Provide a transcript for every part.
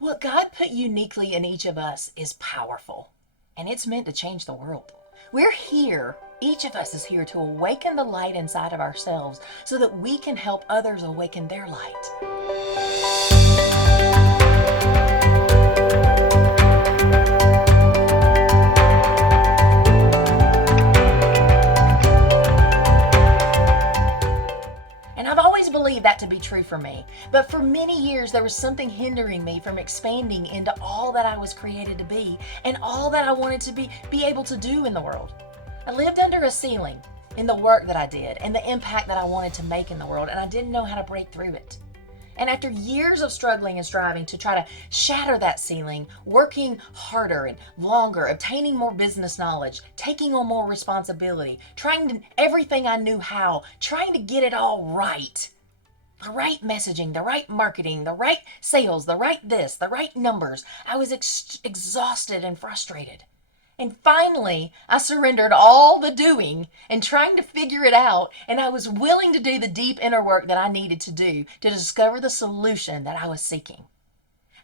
What God put uniquely in each of us is powerful, and it's meant to change the world. We're here, each of us is here to awaken the light inside of ourselves so that we can help others awaken their light. And I've always believed that to be true for me. But for many years, there was something hindering me from expanding into all that I was created to be and all that I wanted to be able to do in the world. I lived under a ceiling in the work that I did and the impact that I wanted to make in the world, and I didn't know how to break through it. And after years of struggling and striving to try to shatter that ceiling, working harder and longer, obtaining more business knowledge, taking on more responsibility, trying to everything I knew how, trying to get it all right. The right messaging, the right marketing, the right sales, the right this, the right numbers. I was exhausted and frustrated. And finally, I surrendered all the doing and trying to figure it out, and I was willing to do the deep inner work that I needed to do to discover the solution that I was seeking.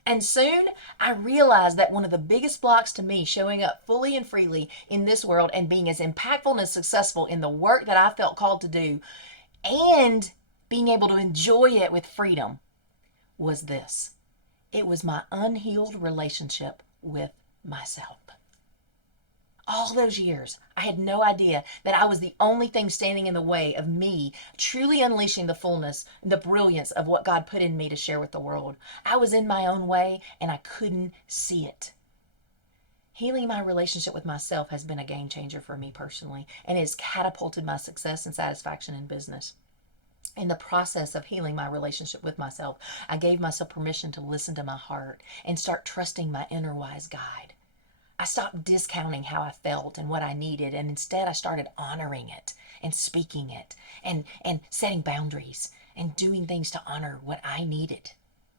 And soon, I realized that one of the biggest blocks to me showing up fully and freely in this world and being as impactful and successful in the work that I felt called to do and being able to enjoy it with freedom was this. It was my unhealed relationship with myself. All those years, I had no idea that I was the only thing standing in the way of me truly unleashing the fullness, the brilliance of what God put in me to share with the world. I was in my own way and I couldn't see it. Healing my relationship with myself has been a game changer for me personally, and has catapulted my success and satisfaction in business. In the process of healing my relationship with myself, I gave myself permission to listen to my heart and start trusting my inner wise guide. I stopped discounting how I felt and what I needed, and instead I started honoring it and speaking it and setting boundaries and doing things to honor what I needed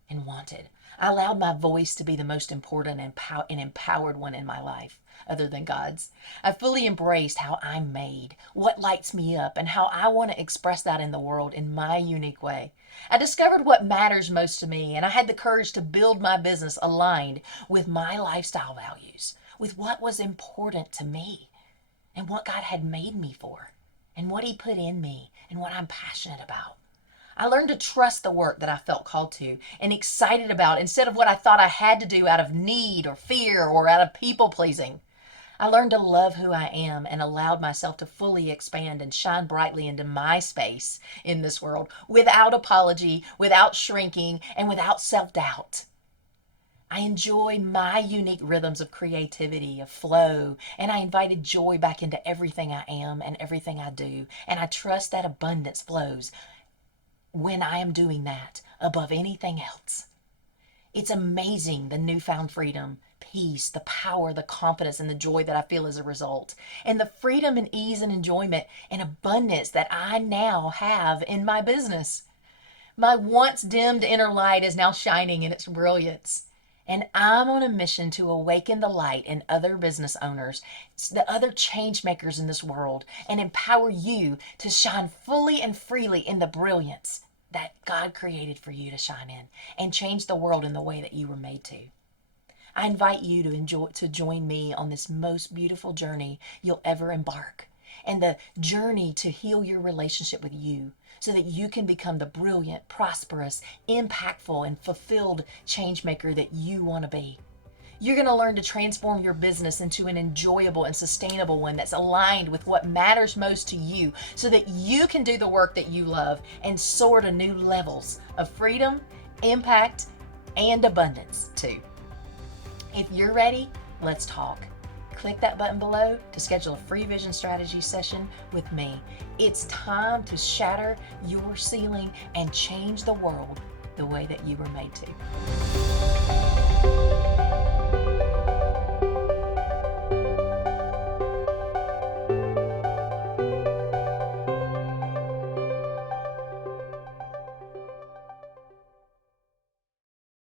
and wanted. I allowed my voice to be the most important and empowered one in my life, other than God's. I fully embraced how I'm made, what lights me up, and how I want to express that in the world in my unique way. I discovered what matters most to me, and I had the courage to build my business aligned with my lifestyle values, with what was important to me and what God had made me for and what He put in me and what I'm passionate about. I learned to trust the work that I felt called to and excited about instead of what I thought I had to do out of need or fear or out of people pleasing. I learned to love who I am and allowed myself to fully expand and shine brightly into my space in this world without apology, without shrinking, and without self-doubt. I enjoy my unique rhythms of creativity, of flow, and I invited joy back into everything I am and everything I do. And I trust that abundance flows when I am doing that above anything else. It's amazing the newfound freedom, peace, the power, the confidence, and the joy that I feel as a result. And the freedom and ease and enjoyment and abundance that I now have in my business. My once dimmed inner light is now shining in its brilliance. And I'm on a mission to awaken the light in other business owners, the other change makers in this world, and empower you to shine fully and freely in the brilliance that God created for you to shine in and change the world in the way that you were made to. I invite you to join me on this most beautiful journey you'll ever embark, and the journey to heal your relationship with you so that you can become the brilliant, prosperous, impactful, and fulfilled change maker that you want to be. You're going to learn to transform your business into an enjoyable and sustainable one that's aligned with what matters most to you so that you can do the work that you love and soar to new levels of freedom, impact, and abundance too. If you're ready, let's talk. Click that button below to schedule a free vision strategy session with me. It's time to shatter your ceiling and change the world the way that you were made to.